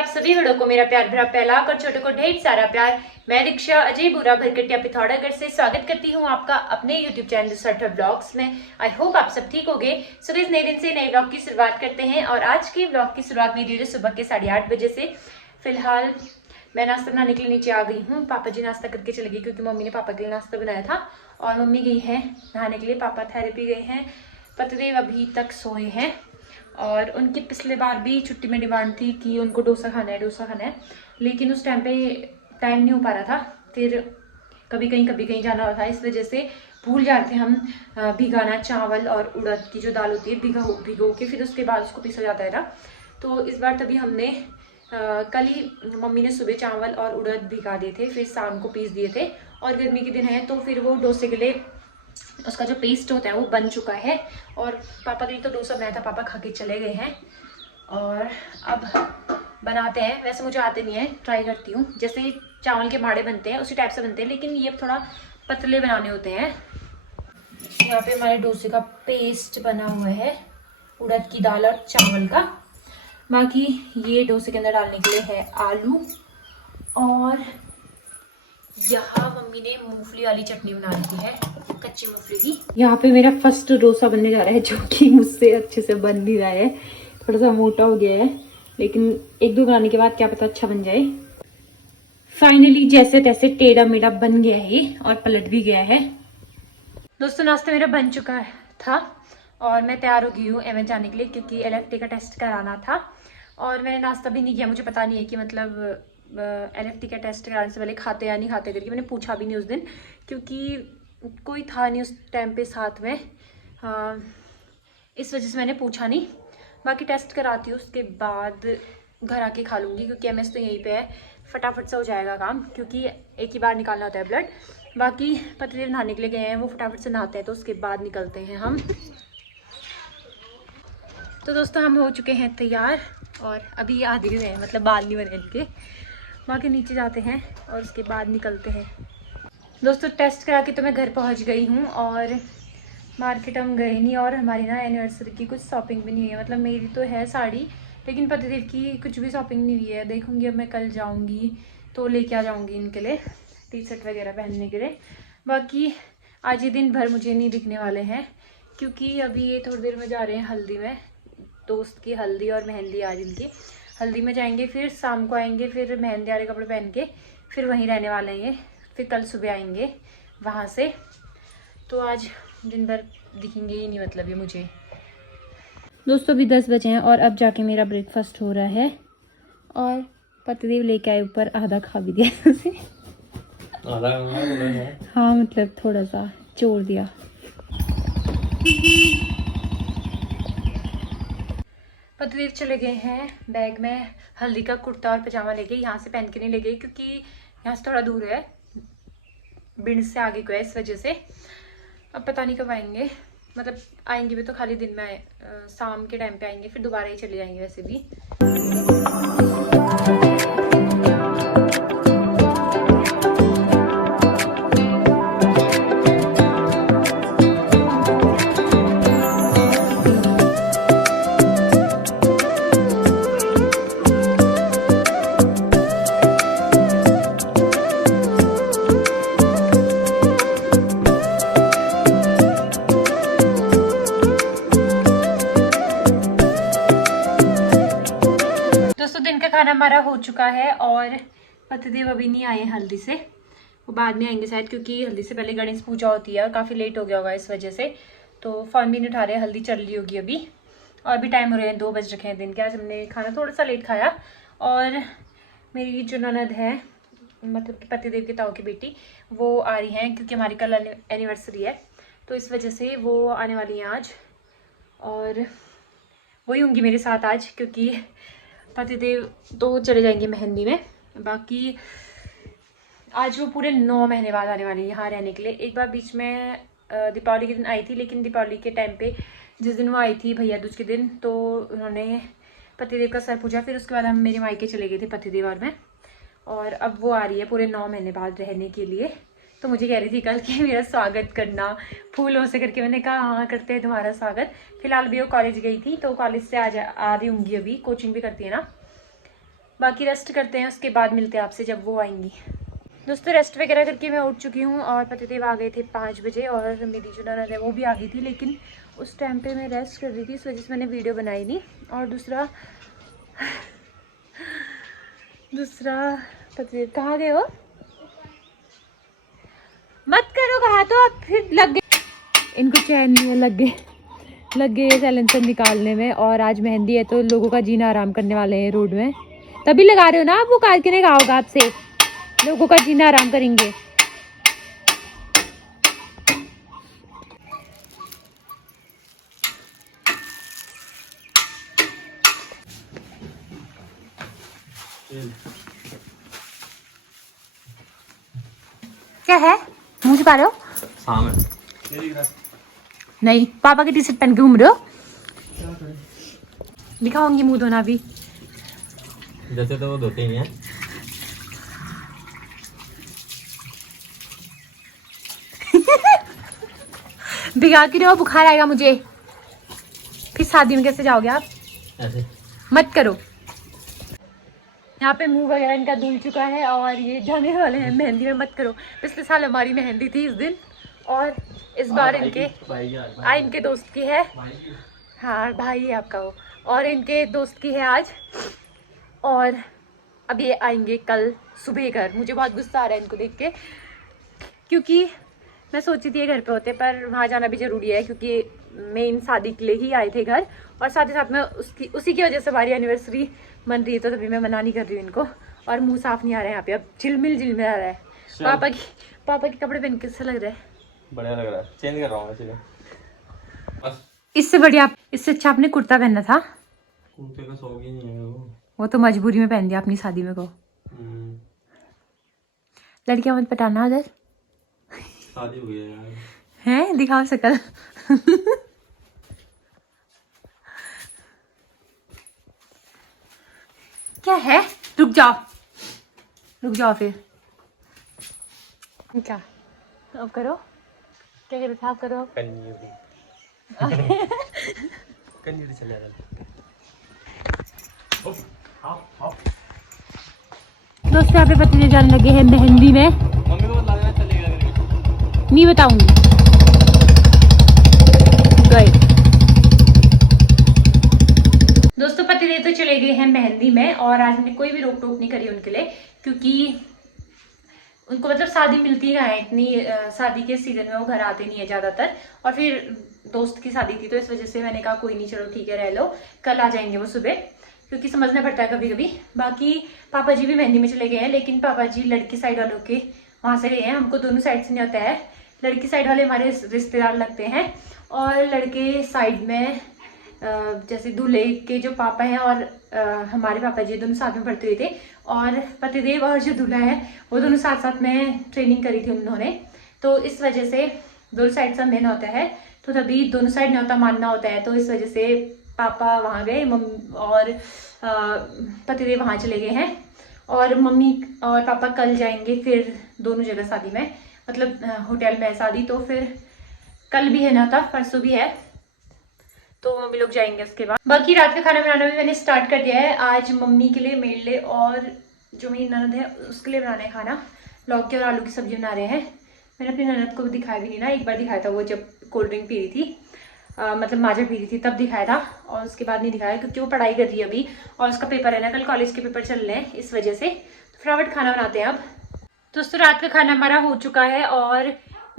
आप सभी बड़ों को मेरा प्यार भरा पहला और छोटों को ढेर सारा प्यार। मैं दीक्षा अजय बुरा भरकटिया पिथौरागढ़ से स्वागत करती हूँ आपका अपने YouTube चैनल सटर ब्लॉग्स में। आई होप आप सब ठीक होंगे। सो इस नए दिन से नए ब्लॉग की शुरुआत करते हैं और आज के ब्लॉग की शुरुआत मेरी हुई सुबह के 8:30 बजे से। फिलहाल मैं नाश्ता बनाने के लिए नीचे आ गई हूँ। पापा जी नाश्ता करके चले गए क्योंकि मम्मी ने पापा के लिए नाश्ता बनाया था और मम्मी गई है नहाने के लिए, पापा थेरेपी गए हैं, पतिदेव अभी तक सोए हैं। और उनकी पिछले बार भी छुट्टी में डिमांड थी कि उनको डोसा खाना है, लेकिन उस टाइम पे टाइम नहीं हो पा रहा था। फिर कभी कहीं जाना होता है, इस वजह से भूल जाते हैं हम भिगाना चावल और उड़द की जो दाल होती है भिगो के फिर उसके बाद उसको पीसा जाता है ना। तो इस बार तभी हमने कल ही मम्मी ने सुबह चावल और उड़द भिगा दिए थे, फिर शाम को पीस दिए थे। और गर्मी के दिन है तो फिर वो डोसे के लिए उसका जो पेस्ट होता है वो बन चुका है। और पापा के लिए तो डोसा बनाया था, पापा खा के चले गए हैं और अब बनाते हैं। वैसे मुझे आते नहीं है, ट्राई करती हूँ। जैसे चावल के माड़े बनते हैं उसी टाइप से बनते हैं, लेकिन ये थोड़ा पतले बनाने होते हैं। यहाँ पे हमारे डोसे का पेस्ट बना हुआ है उड़द की दाल और चावल का। बाकी ये डोसे के अंदर डालने के लिए है आलू, और यहाँ मम्मी ने मूंगफली वाली चटनी बना दी है, कच्ची मूंगफली की। यहाँ पे मेरा फर्स्ट डोसा बनने जा रहा है, जो कि मुझसे अच्छे से बन नहीं रहा है, थोड़ा सा मोटा हो गया है, लेकिन एक दो बनाने के बाद क्या पता अच्छा बन जाए। फाइनली जैसे तैसे टेढ़ा मेढ़ा बन गया है और पलट भी गया है। दोस्तों नाश्ता मेरा बन चुका था और मैं तैयार हो गई हूँ एमएच जाने के लिए, क्योंकि एलएफटी का टेस्ट कराना था। और मैंने नाश्ता भी नहीं किया, मुझे पता नहीं है कि मतलब एलएफटी का टेस्ट कराने से पहले खाते या नहीं खाते करके मैंने पूछा भी नहीं उस दिन, क्योंकि कोई था नहीं उस टाइम पे साथ में। इस वजह से मैंने पूछा नहीं। बाकी टेस्ट कराती हूँ, उसके बाद घर आके खा लूँगी, क्योंकि एमएस तो यहीं पे है, फटाफट से हो जाएगा काम, क्योंकि एक ही बार निकालना होता है ब्लड। बाकी पतिदेव नहाने के लिए गए हैं, वो फटाफट से नहाते हैं तो उसके बाद निकलते हैं हम। तो दोस्तों हम हो चुके हैं तैयार और अभी आधे हुए हैं, मतलब बाल नहीं बने इनके। बाकी नीचे जाते हैं और उसके बाद निकलते हैं। दोस्तों टेस्ट करा के तो मैं घर पहुंच गई हूँ और मार्केट हम गए नहीं, और हमारी ना एनिवर्सरी की कुछ शॉपिंग भी नहीं है। मतलब मेरी तो है साड़ी, लेकिन पतिदेव की कुछ भी शॉपिंग नहीं हुई है। देखूँगी, अब मैं कल जाऊँगी तो लेके आ जाऊँगी इनके लिए टी शर्ट वगैरह पहनने के लिए। बाकी आज ये दिन भर मुझे नहीं दिखने वाले हैं, क्योंकि अभी ये थोड़ी देर में जा रहे हैं हल्दी में, दोस्त की हल्दी और मेहंदी आज इनकी। हल्दी में जाएंगे, फिर शाम को आएंगे, फिर मेहंदी वाले कपड़े पहन के फिर वहीं रहने वाले हैं। फिर कल सुबह आएंगे वहाँ से। तो आज दिन भर दिखेंगे ही नहीं मतलब ये मुझे। दोस्तों अभी 10 बजे हैं और अब जाके मेरा ब्रेकफास्ट हो रहा है और पतिदेव लेके आए ऊपर, आधा खा भी दिया उसे। हाँ मतलब थोड़ा सा छोड़ दिया। पतिदेव चले गए हैं, बैग में हल्दी का कुर्ता और पजामा ले गए। यहाँ से पहन के नहीं ले गए क्योंकि यहाँ से थोड़ा दूर है, बिंड से आगे को है, इस वजह से। अब पता नहीं कब आएंगे, मतलब आएंगे भी तो खाली दिन में आए, शाम के टाइम पे आएंगे, फिर दोबारा ही चले जाएंगे वैसे भी। खाना हमारा हो चुका है और पतिदेव अभी नहीं आए हल्दी से, वो बाद में आएंगे शायद, क्योंकि हल्दी से पहले गणेश पूजा होती है और काफ़ी लेट हो गया होगा इस वजह से। तो फ़ोन भी नहीं उठा रहे, हल्दी चल रही होगी अभी। और अभी टाइम हो रहे हैं 2 बज रखे हैं दिन के। आज हमने खाना थोड़ा सा लेट खाया। और मेरी जो ननद है, मतलब कि पतिदेव के ताऊ की बेटी, वो आ रही हैं क्योंकि हमारी कल एनिवर्सरी है, तो इस वजह से वो आने वाली हैं आज। और वही होंगी मेरे साथ आज, क्योंकि पतिदेव तो चले जाएंगे मेहंदी में। बाकी आज वो पूरे 9 महीने बाद आने वाली है यहाँ रहने के लिए। एक बार बीच में दीपावली के दिन आई थी, लेकिन दीपावली के टाइम पे जिस दिन वो आई थी भैया दूज के दिन, तो उन्होंने पतिदेव का सर पूजा, फिर उसके बाद हम मेरे मायके चले गए थे पतिदेव और मैं। और अब वो आ रही है पूरे 9 महीने बाद रहने के लिए। तो मुझे कह रही थी कल कि मेरा स्वागत करना फूलों से करके। मैंने कहा हाँ करते हैं तुम्हारा स्वागत। फिलहाल भी वो कॉलेज गई थी, तो कॉलेज से आ रही होंगी, अभी कोचिंग भी करती है ना। बाकी रेस्ट करते हैं, उसके बाद मिलते हैं आपसे जब वो आएंगी। दोस्तों रेस्ट वगैरह करके मैं उठ चुकी हूँ और पतिदेव आ गए थे 5 बजे और मेरी जो ननद है वो भी आ गई थी, लेकिन उस टाइम पे मैं रेस्ट कर रही थी, इस वजह से मैंने वीडियो बनाई नहीं। और दूसरा पतिदेव कहाँ गए हो? मत करो, कहा तो अब फिर लग गए इनको चैन नहीं है, लग गए साइलेंसर निकालने में। और आज मेहंदी है तो लोगों का जीना आराम करने वाले हैं रोड में, तभी लगा रहे हो ना आप? वो कार के नहीं कहा होगा आपसे, लोगों का जीना आराम करेंगे। क्या है मुंह छुपा रहे हो? नहीं, पापा की टी शर्ट पहन के घूम रहे हो। दिखाऊंगी मुंह धोना भी, जैसे तो वो धोते ही हैं। भिगा के रहो, बुखार आएगा मुझे। फिर शादी में कैसे जाओगे आप? ऐसे मत करो। यहाँ पे मुंह वगैरह इनका धुल चुका है और ये जाने वाले हैं मेहंदी में। मत करो, पिछले साल हमारी मेहंदी थी इस दिन और इस बार इनके इनके दोस्त की है। हाँ भाई है आपका वो, और इनके दोस्त की है आज। और अब ये आएंगे कल सुबह घर। मुझे बहुत गुस्सा आ रहा है इनको देख के, क्योंकि मैं सोची थी ये घर पे होते, पर वहाँ जाना भी ज़रूरी है क्योंकि मेन शादी के लिए ही आए थे घर। और साथ ही साथ में उसी की वजह से हमारी एनिवर्सरी मन रही है, तो तभी मैं मना नहीं कर रही हूँ इनको। और मुंह साफ नहीं आ रहा है यहाँ पे, अब झिलमिल आ रहा है। पापा के कपड़े पहन के कैसा लग रहा है? बढ़िया लग रहा है, चेंज कर रहा हूँ इसलिए। बस इससे बढ़िया, इससे अच्छा आपने कुर्ता पहनना था। कुर्ते का शौक ही नहीं है वो तो मजबूरी में पहन दिया अपनी शादी में को। लड़कियां मत पटाना उधर। शादी हो गई है यार। हैं? दिखाओ शकल। क्या है? रुक जाओ फिर। क्या अब करो? क्या करो? साफ करो। कन्नी चले दोस्तों यहाँ पे पति जाने लगे हैं मेहंदी में। मम्मी को बताना चलेगा करके। नहीं बताऊंगी। दोस्तों पतिदेव तो चले गए हैं मेहंदी में और आज मैंने कोई भी रोक टोक नहीं करी उनके लिए, क्योंकि उनको मतलब शादी मिलती है इतनी, शादी के सीजन में वो घर आते नहीं है ज्यादातर। और फिर दोस्त की शादी थी तो इस वजह से मैंने कहा कोई नहीं, चलो ठीक है रह लो, कल आ जाएंगे वो सुबह, क्योंकि समझना पड़ता है कभी कभी। बाकी पापा जी भी मेहंदी में चले गए हैं, लेकिन पापा जी लड़की साइड वालों के वहाँ से गए हैं। हमको दोनों साइड से नहीं होता है, लड़की साइड वाले हमारे रिश्तेदार लगते हैं और लड़के साइड में जैसे दूल्हे के जो पापा हैं और हमारे पापा जी दोनों साथ में पढ़ते हुए थे। और पतिदेव और जो दूल्हा है वो दोनों साथ साथ में ट्रेनिंग करी थी उन्होंने, तो इस वजह से दोनों साइड से मेन होता है, तो तभी दोनों साइड न्योता मानना होता है। तो इस वजह से पापा वहाँ गए, मम्मी और पतिदेव वहाँ चले गए हैं और मम्मी और पापा कल जाएंगे फिर दोनों जगह शादी में, मतलब होटल में है शादी, तो फिर कल भी है न्योता, परसों भी है, तो मम्मी लोग जाएंगे उसके बाद। बाकी रात का खाना बनाना भी मैंने स्टार्ट कर दिया है। आज मम्मी के लिए, मेरे लिए और जो मेरी ननद है उसके लिए बनाना है खाना। लौकी और आलू की सब्जी बना रहे हैं। मैंने अपनी ननद को भी दिखाया भी नहीं ना, एक बार दिखाया था वो जब कोल्ड ड्रिंक पी रही थी, मतलब माजा पी रही थी तब दिखाया था, और उसके बाद नहीं दिखाया क्योंकि वो पढ़ाई कर रही है अभी और उसका पेपर है ना, कल कॉलेज के पेपर चल रहे हैं, इस वजह से। तो फटाफट खाना बनाते हैं अब। दोस्तों रात का खाना हमारा हो चुका है और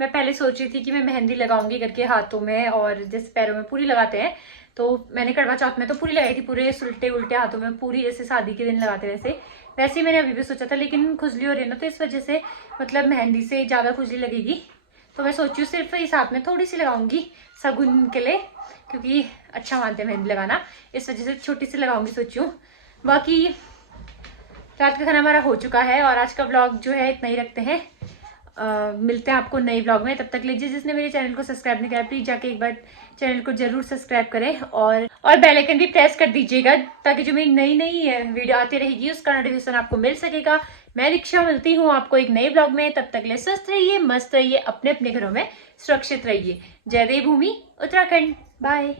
मैं पहले सोच रही थी कि मैं मेहंदी लगाऊंगी करके हाथों में और जैसे पैरों में पूरी लगाते हैं, तो मैंने करवा चौथ में तो पूरी लगाई थी, पूरे उल्टे उल्टे हाथों में पूरी, जैसे शादी के दिन लगाते वैसे ही मैंने अभी भी सोचा था, लेकिन खुजली हो रही है ना, तो इस वजह से मतलब मेहंदी से ज़्यादा खुजली लगेगी, तो मैं सोची हूँ सिर्फ इस हाथ में थोड़ी सी लगाऊंगी शगुन के लिए, क्योंकि अच्छा मानते हैं मेहंदी लगाना, इस वजह से छोटी सी लगाऊंगी सोची हूँ। बाकी रात का खाना हमारा हो चुका है और आज का व्लॉग जो है इतना ही रखते हैं। मिलते हैं आपको नए व्लॉग में, तब तक लीजिए। जिसने मेरे चैनल को सब्सक्राइब नहीं किया प्लीज जाके एक बार चैनल को जरूर सब्सक्राइब करें और बेल आइकन भी प्रेस कर दीजिएगा, ताकि जो मेरी नई नई वीडियो आती रहेगी उसका नोटिफिकेशन आपको मिल सकेगा। मैं दीक्षा मिलती हूँ आपको एक नए व्लॉग में, तब तक ले स्वस्थ रहिए, मस्त रहिए, अपने अपने घरों में सुरक्षित रहिए। जय देवभूमि उत्तराखंड, बाय।